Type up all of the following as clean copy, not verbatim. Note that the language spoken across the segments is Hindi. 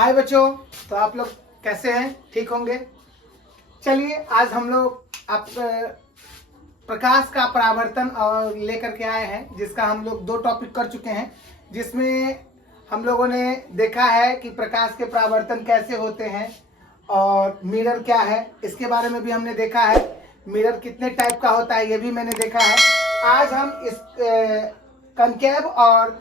हाय बच्चों, तो आप लोग कैसे हैं? ठीक होंगे। चलिए आज हम लोग आप प्रकाश का परावर्तन लेकर के आए हैं, जिसका हम लोग 2 टॉपिक कर चुके हैं, जिसमें हम लोगों ने देखा है कि प्रकाश के परावर्तन कैसे होते हैं और मिरर क्या है, इसके बारे में भी हमने देखा है। मिरर कितने टाइप का होता है ये भी मैंने देखा है। आज हम इस कनकेव और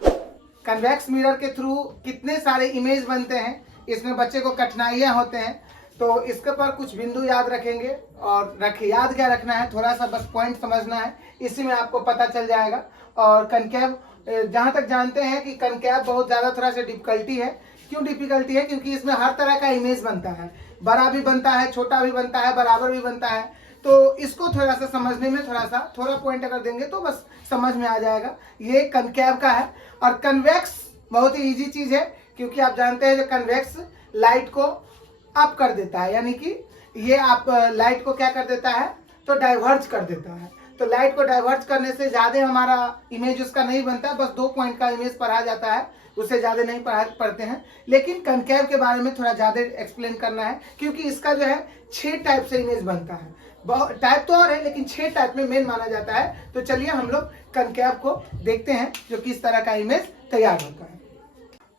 कन्वेक्स मिरर के थ्रू कितने सारे इमेज बनते हैं, इसमें बच्चे को कठिनाइयाँ होते हैं, तो इसके पर कुछ बिंदु याद रखेंगे। और याद क्या रखना है, थोड़ा सा बस पॉइंट समझना है, इसी में आपको पता चल जाएगा। और कनकेव जहाँ तक जानते हैं कि कनकेव बहुत ज़्यादा थोड़ा सा डिफिकल्टी है। क्यों डिफिकल्टी है? क्योंकि इसमें हर तरह का इमेज बनता है, बड़ा भी बनता है, छोटा भी बनता है, बराबर भी बनता है। तो इसको थोड़ा सा समझने में थोड़ा पॉइंट अगर देंगे तो बस समझ में आ जाएगा। ये कनकेव का है। और कन्वेक्स बहुत ही इजी चीज है, क्योंकि आप जानते हैं जो कन्वेक्स लाइट को अप कर देता है, यानी कि ये आप लाइट को क्या कर देता है, तो डाइवर्ज कर देता है। तो लाइट को डाइवर्ज करने से ज्यादा हमारा इमेज उसका नहीं बनता, बस 2 पॉइंट का इमेज पढ़ा जाता है, उससे ज्यादा नहीं पढ़ते हैं। लेकिन कनकेव के बारे में थोड़ा ज्यादा एक्सप्लेन करना है, क्योंकि इसका जो है 6 टाइप से इमेज बनता है। टाइप तो और है, लेकिन 6 टाइप में मेन माना जाता है। तो चलिए हम लोग कनकेव को देखते हैं, जो किस तरह का इमेज तैयार होता है।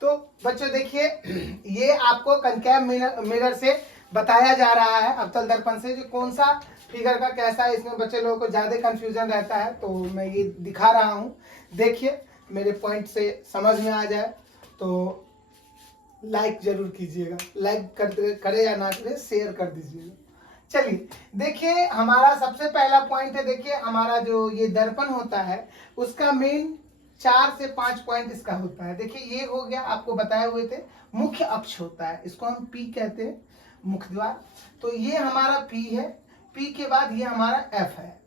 तो बच्चों देखिए, ये आपको कनकेव मिरर से बताया जा रहा है, अवतल दर्पण से, जो कौन सा फिगर का कैसा है। इसमें बच्चे लोगों को ज्यादा कंफ्यूजन रहता है, तो मैं ये दिखा रहा हूँ। देखिए मेरे पॉइंट से समझ में आ जाए तो लाइक जरूर कीजिएगा, लाइक करे या ना करे, शेयर कर दीजिएगा। चलिए देखिए, हमारा सबसे पहला पॉइंट है। देखिए हमारा जो ये दर्पण होता है, उसका मेन 4 से 5 पॉइंट इसका होता है। देखिए ये हो गया, आपको बताए हुए थे, मुख्य अक्ष होता है, इसको हम पी कहते हैं, मुख्य द्वार। तो ये हमारा पी है। पी के बाद ये हमारा एफ है,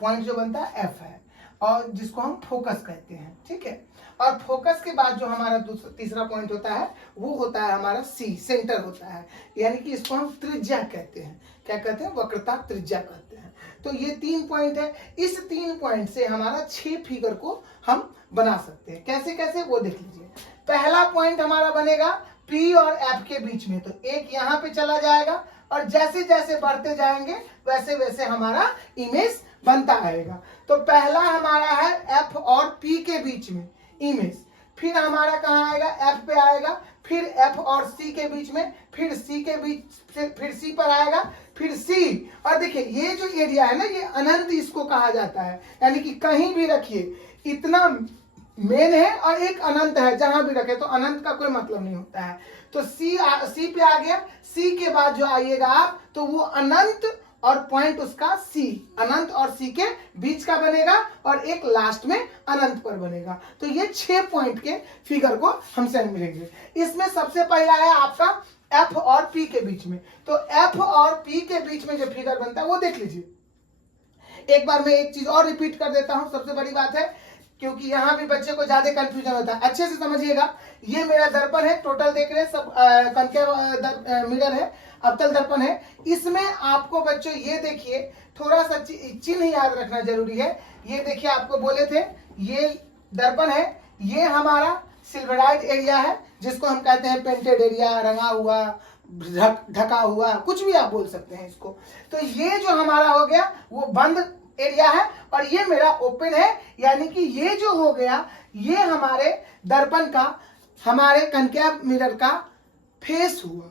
पॉइंट जो बनता है एफ है, और जिसको हम फोकस कहते हैं, ठीक है। और फोकस के बाद जो हमारा तीसरा पॉइंट होता है, वो होता है हमारा सी, सेंटर होता है, यानी कि इसको हम त्रिज्या कहते हैं। क्या कहते हैं? वक्रता त्रिज्या कहते हैं। तो ये 3 पॉइंट है। इस 3 पॉइंट से हमारा 6 फिगर को हम बना सकते हैं। कैसे कैसे वो देख लीजिए। पहला पॉइंट हमारा बनेगा पी और एफ के बीच में, तो एक यहाँ पे चला जाएगा, और जैसे जैसे बढ़ते जाएंगे वैसे वैसे हमारा इमेज बनता आएगा। तो पहला हमारा है एफ और पी के बीच में इमेज। फिर हमारा कहाँ आएगा? एफ पे आएगा, फिर एफ और सी के बीच में, फिर सी के बीच से फिर सी पर आएगा, फिर सी। और देखिए ये जो एरिया है ना, ये अनंत इसको कहा जाता है, यानी कि कहीं भी रखिए, इतना मेन है और एक अनंत है, जहां भी रखे तो अनंत का कोई मतलब नहीं होता है। तो सी पे आ गया। सी के बाद जो आइएगा आप, तो वो अनंत और पॉइंट उसका सी, अनंत और सी के बीच का बनेगा, और एक लास्ट में अनंत पर बनेगा। तो ये 6 पॉइंट के फिगर को हमसे मिलेंगे। इसमें सबसे पहला है आपका एफ और पी के बीच में। तो एफ और पी के बीच में जो फिगर बनता है वो देख लीजिए। एक बार मैं एक चीज और रिपीट कर देता हूं, सबसे बड़ी बात है, क्योंकि यहाँ भी बच्चे को ज्यादा कंफ्यूजन होता है। अच्छे से समझिएगा। ये मेरा दर्पण है, टोटल देख रहे हैं सब, कनकेव मिरर है, अवतल दर्पण है। इसमें आपको बच्चों ये देखिए, थोड़ा सा चिन्ह याद रखना जरूरी है। ये देखिए, आपको बोले थे ये दर्पण है, ये हमारा सिल्वराइट एरिया है, जिसको हम कहते हैं पेंटेड एरिया, रंगा हुआ, ढका हुआ, कुछ भी आप बोल सकते हैं इसको। तो ये जो हमारा हो गया वो बंद एरिया है, और ये मेरा ओपन है, यानी कि ये जो हो गया, ये हमारे दर्पण का, हमारे कनकेव मिरर का फेस हुआ,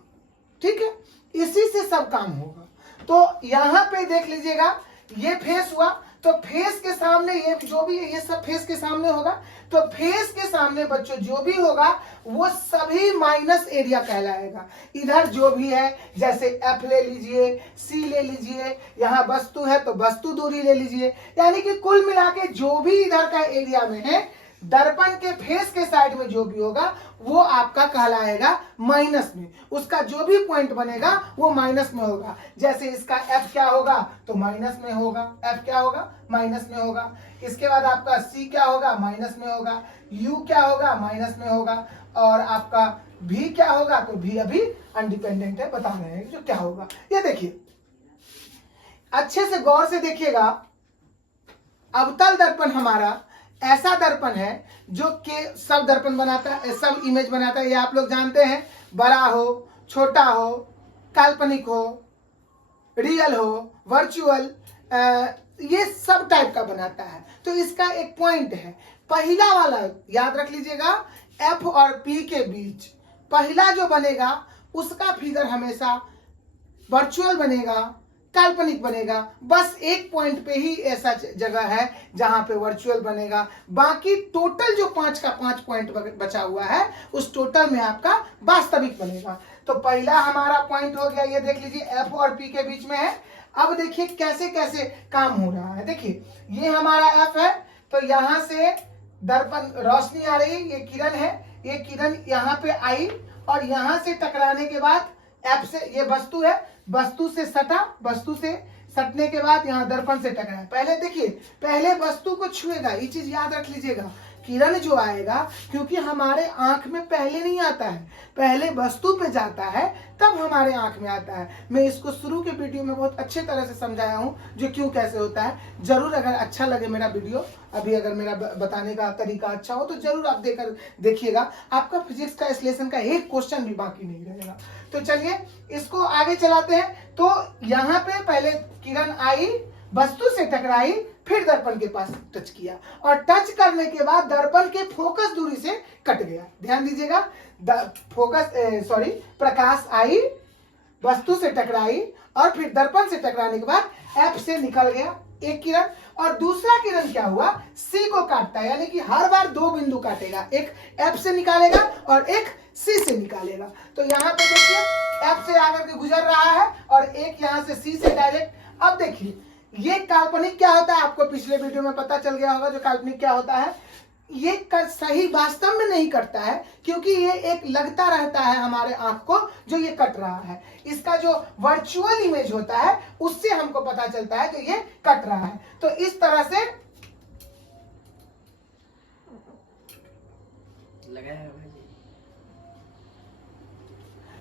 ठीक है। इसी से सब काम होगा। तो यहां पे देख लीजिएगा, ये फेस हुआ, तो फेस के सामने ये जो भी है, ये सब फेस के सामने होगा। तो फेस के सामने बच्चों जो भी होगा वो सभी माइनस एरिया कहलाएगा। इधर जो भी है, जैसे एफ ले लीजिए, सी ले लीजिए, यहाँ वस्तु है तो वस्तु दूरी ले लीजिए, यानी कि कुल मिला के जो भी इधर का एरिया में है, दर्पण के फेस के साइड में जो भी होगा वो आपका कहलाएगा माइनस में। उसका जो भी पॉइंट बनेगा वो माइनस में होगा। जैसे इसका एफ क्या होगा, तो माइनस में होगा, एफ क्या होगा, माइनस में होगा। इसके बाद आपका सी क्या होगा, माइनस में होगा। यू क्या होगा, माइनस में होगा। और आपका भी क्या होगा, तो भी अभी अनडिपेंडेंट है, बता रहे हैं जो क्या होगा। ये देखिए, अच्छे से गौर से देखिएगा, अवतल दर्पण हमारा ऐसा दर्पण है जो कि सब दर्पण बनाता है, सब इमेज बनाता है। ये आप लोग जानते हैं, बड़ा हो, छोटा हो, काल्पनिक हो, रियल हो, वर्चुअल, ये सब टाइप का बनाता है। तो इसका एक पॉइंट है, पहला वाला याद रख लीजिएगा, एफ और पी के बीच पहला जो बनेगा उसका फिगर हमेशा वर्चुअल बनेगा, काल्पनिक बनेगा। बस एक पॉइंट पे ही ऐसा जगह है जहां पे वर्चुअल बनेगा, बाकी टोटल जो 5 का 5 पॉइंट बचा हुआ है उस टोटल में आपका वास्तविक बनेगा। तो पहला हमारा पॉइंट हो गया, ये देख लीजिए एफ और पी के बीच में है। अब देखिए कैसे कैसे काम हो रहा है। देखिए ये हमारा एफ है, तो यहां से दर्पण रोशनी आ रही है, ये किरण है, ये किरण यहाँ पे आई और यहां से टकराने के बाद एफ से, ये वस्तु है, वस्तु से सटा, वस्तु से सटने के बाद यहाँ दर्पण से टकराया। पहले देखिए, पहले वस्तु को छुएगा, ये चीज याद रख लीजिएगा। किरण जो आएगा, क्योंकि हमारे आंख में पहले नहीं आता है, पहले वस्तु पे जाता है तब हमारे आंख में आता है। मैं इसको शुरू के वीडियो में बहुत अच्छे तरह से समझाया हूँ जो क्यों कैसे होता है। जरूर अगर अच्छा लगे मेरा वीडियो, अभी अगर मेरा बताने का तरीका अच्छा हो तो जरूर आप देखिएगा, आपका फिजिक्स का इस लेसन का एक क्वेश्चन भी बाकी नहीं रहेगा। तो चलिए इसको आगे चलाते हैं। तो यहाँ पे पहले किरण आई, वस्तु से टकराई, फिर दर्पण के पास टच किया और टच करने के बाद दर्पण के फोकस दूरी से कट गया। ध्यान दीजिएगा, प्रकाश आई, वस्तु से टकराई और फिर दर्पण से टकराने के बाद एफ से निकल गया एक किरण, और दूसरा किरण क्या हुआ, सी को काटता है, यानी कि हर बार दो बिंदु काटेगा, एक एफ से निकालेगा और एक सी से निकालेगा। तो यहाँ पे देखिए एफ से आकर के गुजर रहा है और एक यहाँ से सी से डायरेक्ट। अब देखिए ये काल्पनिक क्या होता है, आपको पिछले वीडियो में पता चल गया होगा जो काल्पनिक क्या होता है। ये सही वास्तव में नहीं कटता है, क्योंकि ये एक लगता रहता है हमारे आंख को जो ये कट रहा है। इसका जो वर्चुअल इमेज होता है उससे हमको पता चलता है कि ये कट रहा है। तो इस तरह से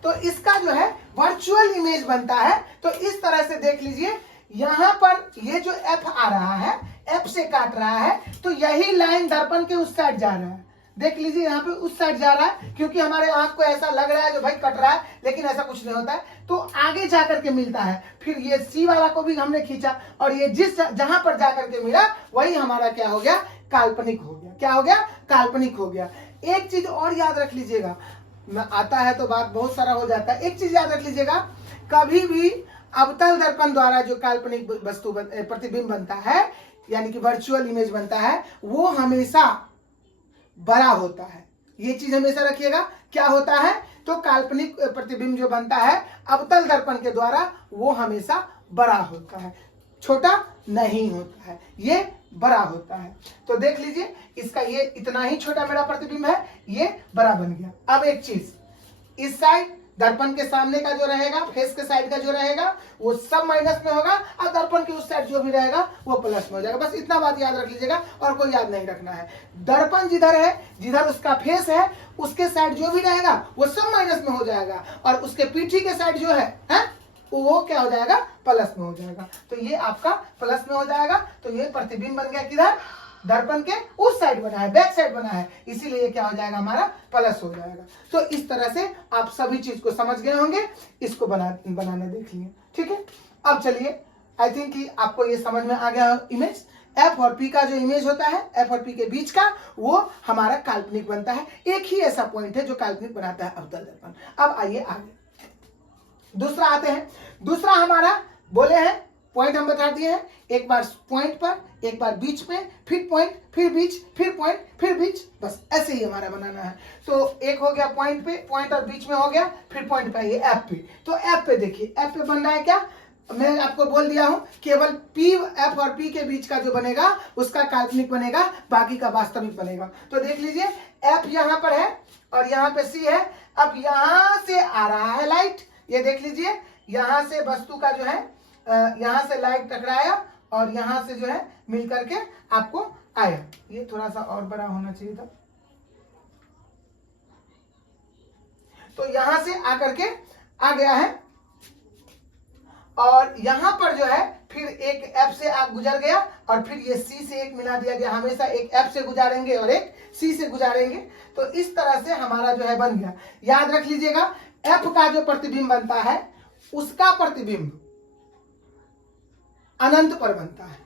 तो इसका जो है वर्चुअल इमेज बनता है। तो इस तरह से देख लीजिए, यहां पर ये जो एफ आ रहा है, एफ से काट रहा है, तो यही लाइन दर्पण के उस साइड जा रहा है। देख लीजिए यहाँ पे उस साइड जा रहा है, क्योंकि हमारे आंख को ऐसा लग रहा है जो भाई कट रहा है, लेकिन ऐसा कुछ नहीं होता है। तो आगे जाकर के मिलता है, फिर ये सी वाला को भी हमने खींचा और ये जिस जहां पर जाकर के मिला वही हमारा क्या हो गया, काल्पनिक हो गया। क्या हो गया, काल्पनिक हो गया। एक चीज और याद रख लीजिएगा, आता है तो बात बहुत सारा हो जाता है। एक चीज याद रख लीजिएगा, कभी भी अवतल दर्पण द्वारा जो काल्पनिक वस्तु प्रतिबिंब बनता है, यानी कि वर्चुअल इमेज बनता है, वो हमेशा बड़ा होता है। ये चीज हमेशा रखिएगा। क्या होता है, तो काल्पनिक प्रतिबिंब जो बनता है अवतल दर्पण के द्वारा वो हमेशा बड़ा होता है, छोटा नहीं होता है, ये बड़ा होता है। तो देख लीजिए इसका ये इतना ही छोटा मेरा प्रतिबिंब है, ये बड़ा बन गया। अब एक चीज, इस साइड दर्पण के सामने का जो रहेगा, फेस के साइड का जो रहेगा वो सब माइनस में होगा और दर्पण के उस साइड जो भी रहेगा वो प्लस में हो जाएगा। बस इतना बात याद रख लीजिएगा और कोई याद नहीं रखना है। दर्पण जिधर है, जिधर उसका फेस है, उसके साइड जो भी रहेगा वो सब माइनस में हो जाएगा और उसके पीठी के साइड जो है वो क्या हो जाएगा, प्लस में हो जाएगा। तो ये आपका प्लस में हो जाएगा। तो ये प्रतिबिंब बन गया किधर, दर्पण के उस साइड बना है, बैक साइड बना है, इसीलिए क्या हो जाएगा, हमारा प्लस हो जाएगा। तो इस तरह से आप सभी चीज को समझ गए होंगे, इसको बनाने देख लिए। ठीक है, अब चलिए, आई थिंक कि आपको ये समझ में आ गया इमेज। एफ और पी का जो इमेज होता है, एफ और पी के बीच का, वो हमारा काल्पनिक बनता है। एक ही ऐसा पॉइंट है जो काल्पनिक बनाता है अवतल दर्पण। अब आइए आगे दूसरा आते हैं। दूसरा हमारा बोले हैं, पॉइंट हम बता दिए हैं, एक बार पॉइंट पर, एक बार बीच में, फिर पॉइंट, फिर बीच, फिर पॉइंट, फिर बीच, बस ऐसे ही हमारा बनाना है। तो एक हो गया पॉइंट पे, पॉइंट और बीच में हो गया, फिर पॉइंट पे आइए एफ पे। तो एफ पे देखिए, एफ पे बन रहा है क्या, मैंने आपको बोल दिया हूं, केवल पी, एफ और पी के बीच का जो बनेगा उसका काल्पनिक बनेगा, बाकी का वास्तविक बनेगा। तो देख लीजिए एफ यहाँ पर है और यहाँ पे सी है। अब यहाँ से आ रहा है लाइट, ये देख लीजिए, यहाँ से वस्तु का जो है, यहाँ से लाइट टकराया और यहाँ से जो है मिल करके आपको आया। ये थोड़ा सा और बड़ा होना चाहिए था। तो यहाँ से आकर के आ गया है और यहां पर जो है फिर एक एफ से आप गुजर गया और फिर ये सी से एक मिला दिया गया। हमेशा एक एफ से गुजारेंगे और एक सी से गुजारेंगे, तो इस तरह से हमारा जो है बन गया। याद रख लीजिएगा, एफ का जो प्रतिबिंब बनता है उसका प्रतिबिंब अनंत पर बनता है,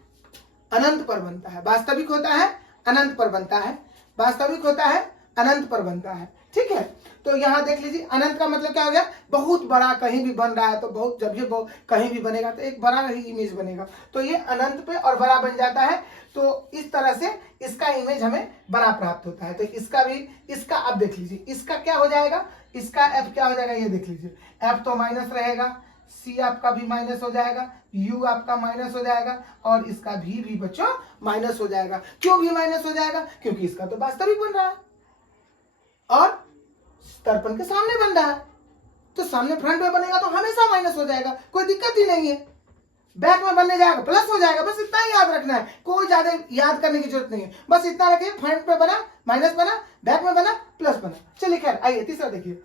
अनंत पर बनता है। वास्तविक होता है अनंत पर बनता है, वास्तविक होता है अनंत पर बनता है। ठीक है, तो यहां देख लीजिए, अनंत का मतलब क्या हो गया, बहुत बड़ा कहीं भी बन रहा है तो बहुत, जब ये कहीं भी बनेगा तो एक बड़ा ही इमेज बनेगा, तो ये अनंत पे और बड़ा बन जाता है। तो इस तरह से इसका इमेज हमें बड़ा प्राप्त होता है। तो इसका भी, इसका अब देख लीजिए, इसका क्या हो जाएगा, इसका एफ क्या हो जाएगा, ये देख लीजिए, एफ तो माइनस रहेगा, सी आपका भी माइनस हो जाएगा, यू आपका माइनस हो जाएगा और इसका भी बच्चों माइनस हो जाएगा। क्यों भी माइनस हो जाएगा, क्योंकि इसका तो वास्तविक बन रहा है और दर्पण के सामने बन रहा है, तो सामने फ्रंट में बनेगा तो हमेशा माइनस हो जाएगा, कोई दिक्कत ही नहीं है। बैक में बनने जाएगा प्लस हो जाएगा, बस इतना ही याद रखना है, कोई ज्यादा याद करने की जरूरत नहीं है। बस इतना रखिए, फ्रंट में बना माइनस बना, बैक में बना प्लस बना। चलिए खैर, आइए तीसरा देखिए।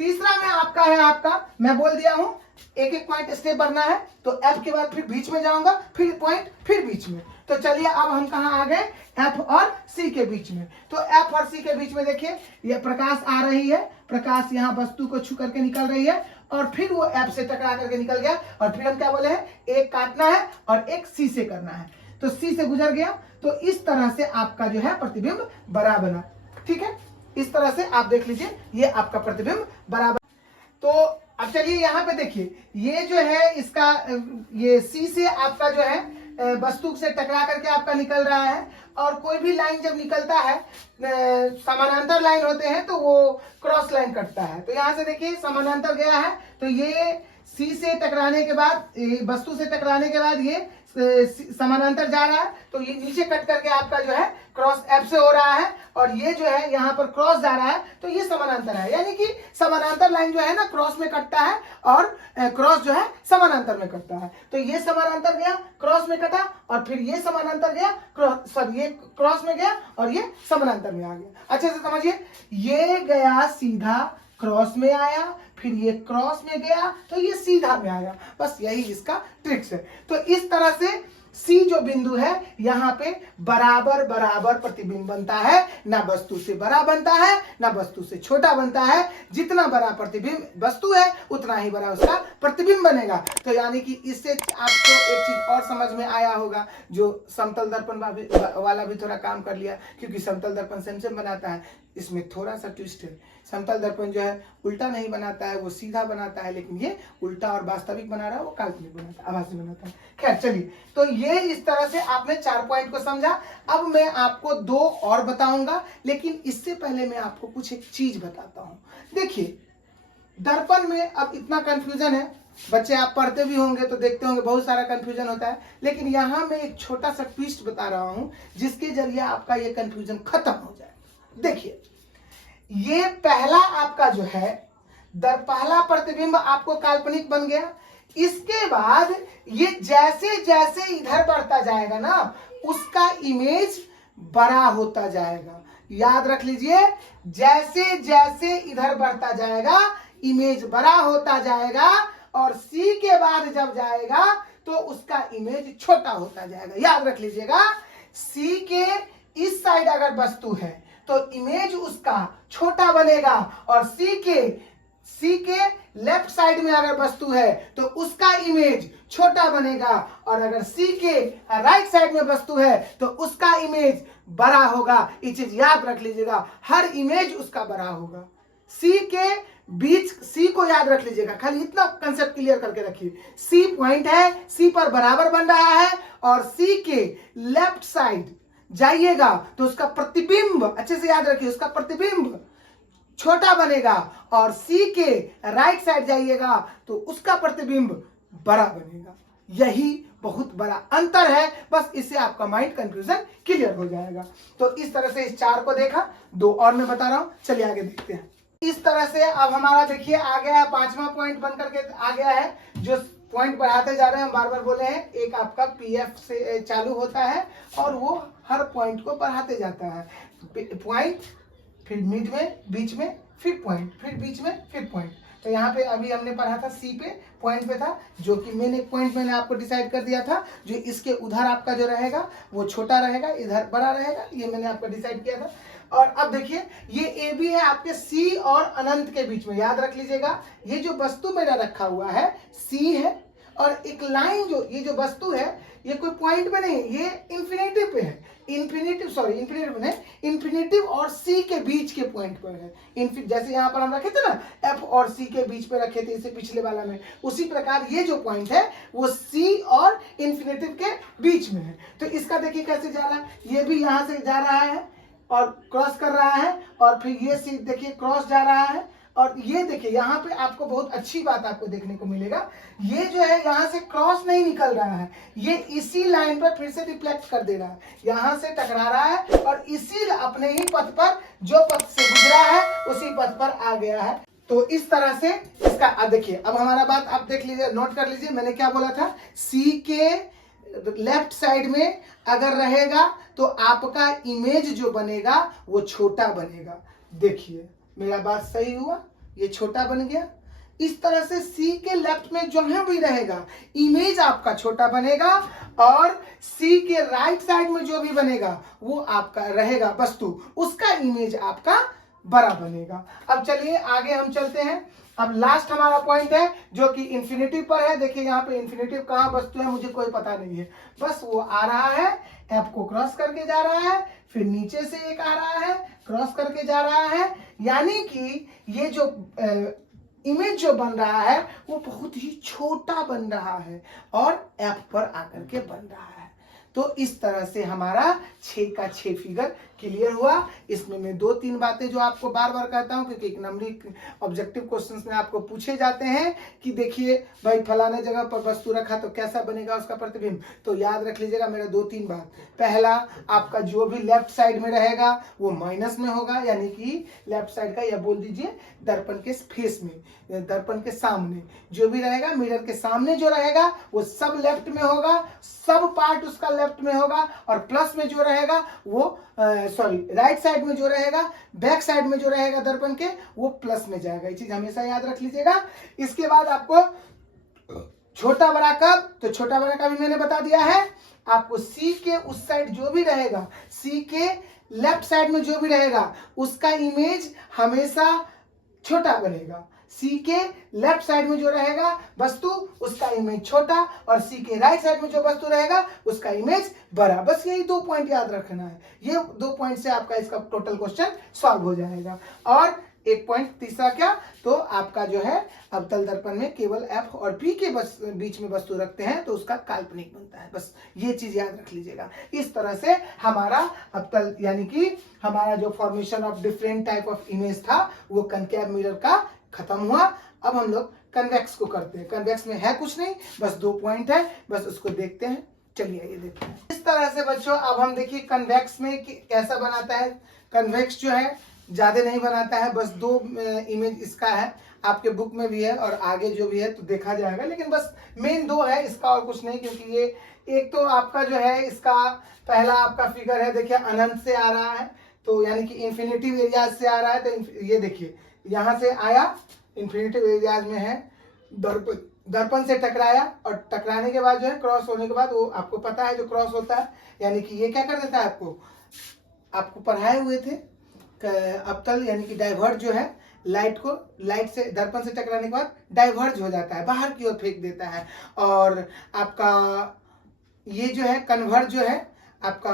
तीसरा में आपका है, आपका मैं बोल दिया हूं एक एक पॉइंट स्टेप बढ़ना है, तो एफ के बाद फिर बीच में जाऊंगा, फिर पॉइंट, फिर बीच में। तो चलिए अब हम कहां आ गए, एफ और सी के बीच में। तो एफ और सी के बीच में देखिए, ये प्रकाश आ रही है, प्रकाश यहाँ वस्तु को छू करके निकल रही है और फिर वो एफ से टकरा करके निकल गया और फिर हम क्या बोले हैं, एक काटना है और एक सी से करना है, तो सी से गुजर गया। तो इस तरह से आपका जो है प्रतिबिंब बड़ा बना। ठीक है, इस तरह से आप देख लीजिए, ये आपका प्रतिबिंब बराबर। तो अब चलिए यहाँ पे देखिए, ये जो है इसका, ये सी से आपका जो है वस्तु से टकरा करके आपका निकल रहा है, और कोई भी लाइन जब निकलता है, समानांतर लाइन होते हैं तो वो क्रॉस लाइन कटता है। तो यहाँ से देखिए समानांतर गया है, तो ये सी से टकराने के बाद, वस्तु से टकराने के बाद ये समानांतर जा रहा है, तो ये नीचे कट करके आपका जो है क्रॉस एफ से हो रहा है, और ये जो है यहाँ पर क्रॉस जा रहा है, तो ये समानांतर है। यानी कि समानांतर लाइन जो है ना क्रॉस में कटता है और क्रॉस जो है समानांतर में कटता है। तो ये समानांतर गया, क्रॉस में कटा, और फिर ये समानांतर गया, ये क्रॉस में गया और ये समानांतर में आ गया। अच्छे से समझिए, ये गया सीधा क्रॉस में आया, फिर ये क्रॉस में गया तो ये सीधा में आया, बस यही इसका ट्रिक्स है। तो इस तरह से सी जो बिंदु है यहाँ पे बराबर बराबर प्रतिबिंब बनता है, ना वस्तु से बड़ा बनता है ना वस्तु से छोटा बनता है। जितना बड़ा प्रतिबिंब वस्तु है उतना ही बड़ा उसका प्रतिबिंब बनेगा। तो यानी कि इससे आपको एक चीज और समझ में आया होगा, जो समतल दर्पण वाला भी थोड़ा काम कर लिया, क्योंकि समतल दर्पण सेम बनाता है, इसमें थोड़ा सा ट्विस्ट है। समतल दर्पण जो है उल्टा नहीं बनाता है, वो सीधा बनाता है, लेकिन ये उल्टा और वास्तविक बना रहा है, वो काल्पनिक बनाता है, आभासी बनाता है। खैर चलिए, तो ये इस तरह से आपने 4 पॉइंट को समझा। अब मैं आपको 2 और बताऊंगा, लेकिन इससे पहले मैं आपको कुछ एक चीज बताता हूं। देखिए, दर्पण में अब इतना कंफ्यूजन है, बच्चे आप पढ़ते भी होंगे तो देखते होंगे बहुत सारा कंफ्यूजन होता है, लेकिन यहां मैं एक छोटा सा ट्विस्ट बता रहा हूं जिसके जरिए आपका ये कंफ्यूजन खत्म हो जाए। देखिए, ये पहला आपका जो है पहला प्रतिबिंब आपको काल्पनिक बन गया। इसके बाद ये जैसे जैसे इधर बढ़ता जाएगा ना, उसका इमेज बड़ा होता जाएगा। याद रख लीजिए, जैसे जैसे इधर बढ़ता जाएगा इमेज बड़ा होता जाएगा, और सी के बाद जब जाएगा तो उसका इमेज छोटा होता जाएगा। याद रख लीजिएगा, सी के इस साइड अगर वस्तु है तो इमेज उसका छोटा बनेगा, और सी के लेफ्ट साइड में अगर वस्तु है तो उसका इमेज छोटा बनेगा, और अगर सी के राइट साइड में वस्तु है तो उसका इमेज बड़ा होगा। ये चीज याद रख लीजिएगा, हर इमेज उसका बड़ा होगा। सी के बीच, सी को याद रख लीजिएगा, खाली इतना कंसेप्ट क्लियर करके रखिए। सी पॉइंट है, सी पर बराबर बन रहा है, और सी के लेफ्ट साइड जाइएगा तो उसका प्रतिबिंब, अच्छे से याद रखिए, उसका प्रतिबिंब छोटा बनेगा, और सी के राइट साइड जाइएगा तो उसका प्रतिबिंब बड़ा बनेगा। यही बहुत बड़ा अंतर है, बस इससे आपका माइंड कंफ्यूजन क्लियर हो जाएगा। तो इस तरह से इस 4 को देखा, 2 और मैं बता रहा हूं, चलिए आगे देखते हैं। इस तरह से अब हमारा देखिए आ गया है 5वां पॉइंट बन करके आ गया है। जो पॉइंट बढ़ाते जा रहे हैं, हम बार बार बोले हैं, एक आपका पीएफ से चालू होता है और वो हर पॉइंट को बढ़ाते जाता है। पॉइंट, फिर मिड में, बीच में, फिर पॉइंट, फिर बीच में, फिर पॉइंट। तो यहाँ पे अभी हमने पढ़ा था सी पे पॉइंट पे था, जो कि मेन एक पॉइंट मैंने आपको डिसाइड कर दिया था, जो इसके उधर आपका जो रहेगा वो छोटा रहेगा, इधर बड़ा रहेगा, ये मैंने आपको डिसाइड किया था। और अब देखिए ये ए बी है आपके सी और अनंत के बीच में, याद रख लीजिएगा ये जो वस्तु मेरा रखा हुआ है सी है, और एक लाइन जो ये जो वस्तु है ये कोई पॉइंट पे नहीं, ये इंफिनिटिव पे है, इंफिनिटिव और सी के बीच के पॉइंट पर है। जैसे यहाँ पर हम रखे थे ना एफ और सी के बीच पे रखे थे इसे पिछले वाला में, उसी प्रकार ये जो पॉइंट है वो सी और इंफिनिटिव के बीच में है। तो इसका देखिए कैसे जा रहा है, ये भी यहाँ से जा रहा है और क्रॉस कर रहा है, और फिर ये सी देखिए क्रॉस जा रहा है, और ये देखिए यहाँ पे आपको बहुत अच्छी बात आपको देखने को मिलेगा, ये जो है यहाँ से क्रॉस नहीं निकल रहा है, ये इसी लाइन पर फिर से रिफ्लेक्ट कर दे रहा है, यहाँ से टकरा रहा है और इसी अपने ही पथ पर जो पथ से गुजरा है उसी पथ पर आ गया है। तो इस तरह से इसका अब देखिए, अब हमारा बात आप देख लीजिए, नोट कर लीजिए मैंने क्या बोला था, सी के लेफ्ट साइड में अगर रहेगा तो आपका इमेज जो बनेगा वो छोटा बनेगा। देखिए मेरा बात सही हुआ, ये छोटा बन गया। इस तरह से सी के लेफ्ट में जहां भी रहेगा इमेज आपका छोटा बनेगा, और सी के राइट साइड में जो भी बनेगा वो आपका रहेगा वस्तु, उसका इमेज आपका बड़ा बनेगा। अब चलिए आगे हम चलते हैं। अब लास्ट हमारा पॉइंट है जो कि इंफिनिटिव पर है। देखिए यहाँ पे इंफिनिटिव कहाँ वस्तु है मुझे कोई पता नहीं है, बस वो आ रहा है एफ को क्रॉस करके जा रहा है, फिर नीचे से एक आ रहा है क्रॉस करके जा रहा है, यानी कि ये जो इमेज जो बन रहा है वो बहुत ही छोटा बन रहा है और एफ पर आकर के बन रहा है। तो इस तरह से हमारा 6 का 6 फिगर क्लियर हुआ। इसमें मैं 2-3 बातें जो आपको बार बार कहता हूं, क्योंकि एक नंबरी ऑब्जेक्टिव क्वेश्चंस में आपको पूछे जाते हैं कि देखिए भाई फलाने जगह पर वस्तु रखा तो कैसा बनेगा उसका प्रतिबिंब। तो याद रख लीजिएगा मेरा 2-3 बात। पहला, आपका जो भी लेफ्ट साइड में रहेगा वो माइनस में होगा, यानी कि लेफ्ट साइड का, या बोल दीजिए दर्पण के फेस में, दर्पण के सामने जो भी रहेगा, मिरर के सामने जो रहेगा वो सब लेफ्ट में होगा, सब पार्ट उसका लेफ्ट में होगा, और प्लस में जो रहेगा वो राइट साइड में जो रहेगा, बैक साइड में जो रहेगा दर्पण के, वो प्लस में जाएगा। ये चीज हमेशा याद रख लीजिएगा। इसके बाद आपको छोटा बड़ा कब, तो छोटा बड़ा का भी मैंने बता दिया है आपको। सी के उस साइड जो भी रहेगा, सी के लेफ्ट साइड में जो भी रहेगा उसका इमेज हमेशा छोटा बनेगा। सी के लेफ्ट साइड में जो रहेगा वस्तु उसका इमेज छोटा, और सी के राइट साइड में जो वस्तु रहेगा उसका इमेज बड़ा। बस यही 2 पॉइंट याद रखना है। ये 2 पॉइंट से आपका इसका टोटल क्वेश्चन सॉल्व हो जाएगा। और एक पॉइंट तीसरा क्या, तो आपका जो है अवतल दर्पण में केवल एफ और पी के बीच में वस्तु रखते हैं तो उसका काल्पनिक बनता है। बस ये चीज याद रख लीजिएगा। इस तरह से हमारा अवतल यानी कि हमारा जो formation of different type of image था वो कनकेव मिरर का खत्म हुआ। अब हम लोग कन्वेक्स को करते हैं। कन्वेक्स में है कुछ नहीं, बस 2 पॉइंट है, बस उसको देखते हैं। चलिए ये देखते हैं। इस तरह से बच्चों अब हम देखिए कन्वेक्स में कैसा बनाता है। कन्वेक्स जो है ज्यादा नहीं बनाता है, बस 2 इमेज इसका है, आपके बुक में भी है और आगे जो भी है तो देखा जाएगा, लेकिन बस मेन 2 है इसका और कुछ नहीं। क्योंकि ये एक तो आपका जो है इसका पहला आपका फिगर है, देखिए अनंत से आ रहा है, तो यानी कि इंफिनिटिव एरियाज से आ रहा है। तो ये देखिए यहाँ से आया, इंफिनिटिव एरियाज में है, दर्पण से टकराया, और टकराने के बाद जो है क्रॉस होने के बाद वो आपको पता है जो क्रॉस होता है, यानी कि ये क्या कर देता है, आपको पढ़ाए हुए थे अवतल यानी कि डाइवर्ज जो है, लाइट से दर्पण से टकराने के बाद डाइवर्ज हो जाता है, बाहर की ओर फेंक देता है। और आपका ये जो है कन्वर्ज जो है, आपका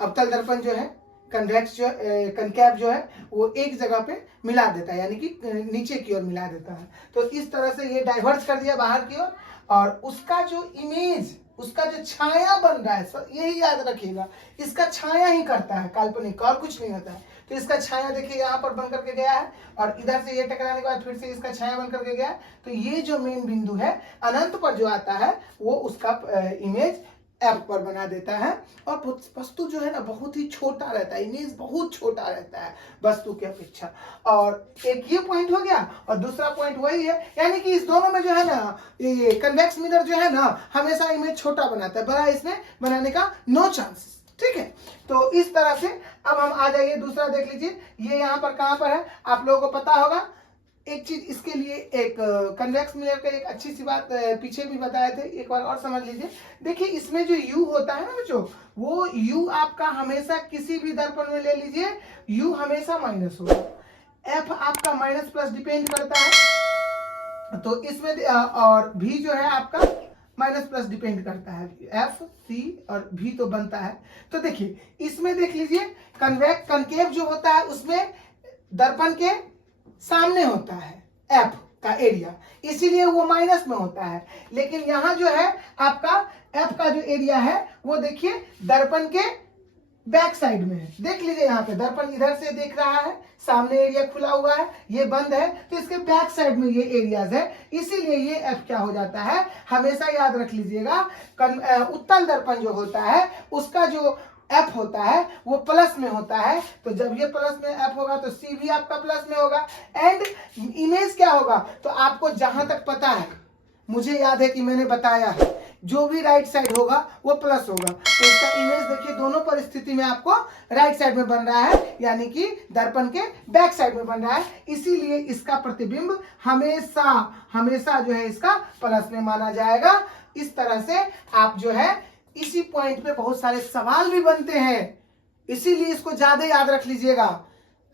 अवतल दर्पण जो है कन्वेक्स जो कनकेव जो है वो एक जगह पे मिला देता है, यानी कि नीचे की ओर मिला देता है। तो इस तरह से ये डाइवर्ज कर दिया बाहर की ओर, और उसका जो इमेज, उसका जो छाया बन रहा है, यही याद रखिएगा, इसका छाया ही करता है, काल्पनिक और कुछ नहीं होता है। तो इसका छाया देखिए यहाँ पर बन करके गया है, और इधर से ये टकराने के बाद फिर से इसका छाया बन करके गया है। तो ये जो मेन बिंदु है अनंत पर जो आता है वो उसका इमेज एफ पर बना देता है, और वस्तु जो है ना बहुत ही छोटा रहता है, इमेज बहुत छोटा रहता है वस्तु की अपेक्षा। और एक ये पॉइंट हो गया, और दूसरा पॉइंट वही है, यानी कि इस दोनों में जो है ना ये कन्वेक्स मिरर जो है ना हमेशा इमेज छोटा बनाता है, बड़ा इसमें बनाने का नो चांसेस। ठीक है, तो इस तरह से अब हम आ जाइए दूसरा देख लीजिए। ये यहाँ पर कहाँ पर है आप लोगों को पता होगा, एक चीज इसके लिए एक कन्वेक्स मिरर का एक अच्छी सी बात पीछे भी बताए थे, एक बार और समझ लीजिए। देखिए इसमें जो U होता है ना बच्चों, वो U आपका हमेशा किसी भी दर्पण में ले लीजिए U हमेशा माइनस होगा। F आपका माइनस प्लस डिपेंड करता है, तो इसमें और V जो है आपका माइनस प्लस डिपेंड करता है। F C और V तो बनता है। तो देखिए इसमें देख लीजिए कन्वेक्स कनकेव जो होता है उसमें दर्पण के सामने होता है F का एरिया, इसीलिए वो माइनस में होता है। लेकिन यहाँ जो है आपका F का जो एरिया है वो देखिए दर्पण के बैक साइड में है। देख लीजिए यहाँ पे दर्पण इधर से देख रहा है, सामने एरिया खुला हुआ है, ये बंद है, तो इसके बैक साइड में ये एरियाज है, इसीलिए ये F क्या हो जाता है। हमेशा याद रख लीजिएगा उत्तल दर्पण जो होता है उसका जो F होता है वो प्लस में होता है, तो जब ये प्लस में F होगा तो C भी आपका प्लस में होगा। एंड इमेज क्या होगा, तो आपको जहां तक पता है, मुझे याद है कि मैंने बताया है, जो भी राइट साइड होगा वो प्लस होगा, तो इसका इमेज देखिए दोनों परिस्थिति में आपको राइट साइड में बन रहा है, यानी कि दर्पण के बैक साइड में बन रहा है, इसीलिए इसका प्रतिबिंब हमेशा हमेशा जो है इसका प्लस में माना जाएगा। इस तरह से आप जो है इसी पॉइंट पे बहुत सारे सवाल भी बनते हैं, इसीलिए इसको ज्यादा याद रख लीजिएगा।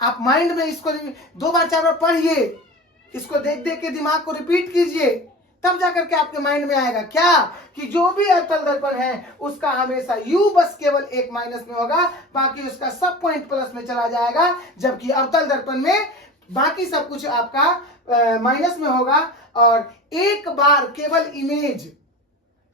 आप माइंड में इसको 2 बार 4 बार पढ़िए, इसको देख देख के दिमाग को रिपीट कीजिए, तब जाकर के आपके माइंड में आएगा क्या कि जो भी अवतल दर्पण है उसका हमेशा U बस केवल एक माइनस में होगा, बाकी उसका सब पॉइंट प्लस में चला जाएगा, जबकि अवतल दर्पण में बाकी सब कुछ आपका माइनस में होगा। और एक बार केवल इमेज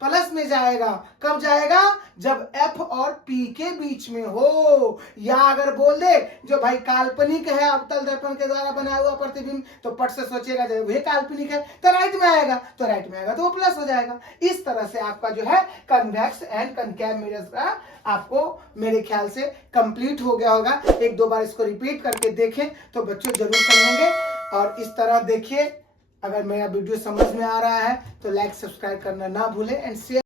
प्लस में जाएगा, कब जाएगा, जब F और P के बीच में हो। या अगर बोल दे जो भाई काल्पनिक है अवतल दर्पण के द्वारा बनाया हुआ प्रतिबिंब, तो पट से सोचेगा जब वह काल्पनिक है तो राइट में आएगा, तो राइट में आएगा तो वो प्लस हो जाएगा। इस तरह से आपका जो है कन्वेक्स एंड कनकेव मिरर्स का आपको मेरे ख्याल से कंप्लीट हो गया होगा। 1-2 बार इसको रिपीट करके देखें तो बच्चों जरूर समझेंगे। और इस तरह देखिए, अगर मेरा वीडियो समझ में आ रहा है तो लाइक सब्सक्राइब करना ना भूलें एंड शेयर